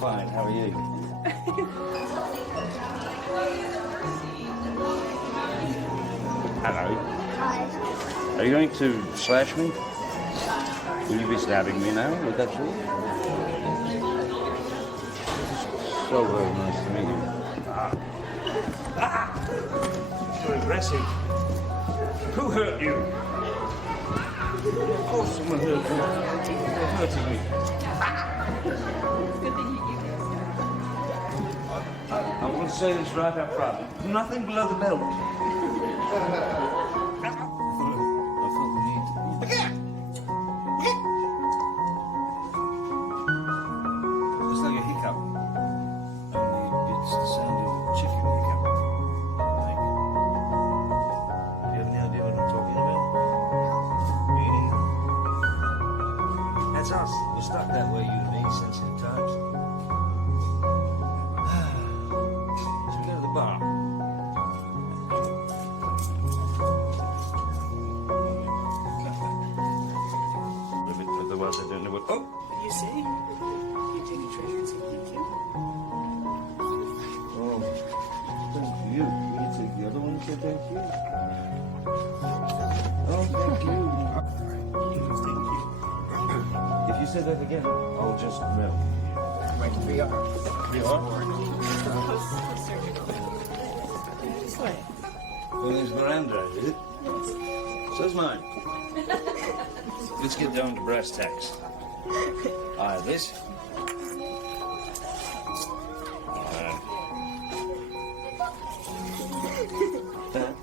Fine, how are you? Hello. Hi. Are you going to slash me? Will you be stabbing me now? Would that true? So very nice to meet you. You're aggressive. Who hurt you? Of course someone hurt me. You're hurting me. I'm going to say this right up front. Nothing below the belt. I felt the need. It's like a hiccup. Only it's the sound of a chicken hiccup. I think. Do you have any idea what I'm talking about? Meaning? That's us. We're stuck that way, you and me, sensitive times. Should we go to the bar? Otherwise, I don't know what. Oh! You see? You take a treasure and say thank you. Oh, thank you. Will you take the other one and say thank you? Oh, thank you. Thank you. If you say that again, I'll just melt. Right, we are. We are? This way. Well, there's Miranda, is it? Yes. So's mine. Let's get down to brass tacks. I have this. That.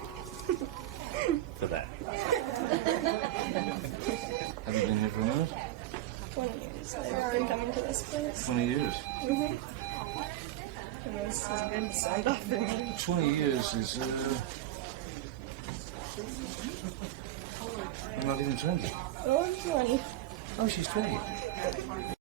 For that. Have you been here for a minute? 20 years. I've been coming to this place. 20 years. And this is a good send off for me. 20 years is, I'm not even 20. Oh, I'm 20. Oh, she's 20.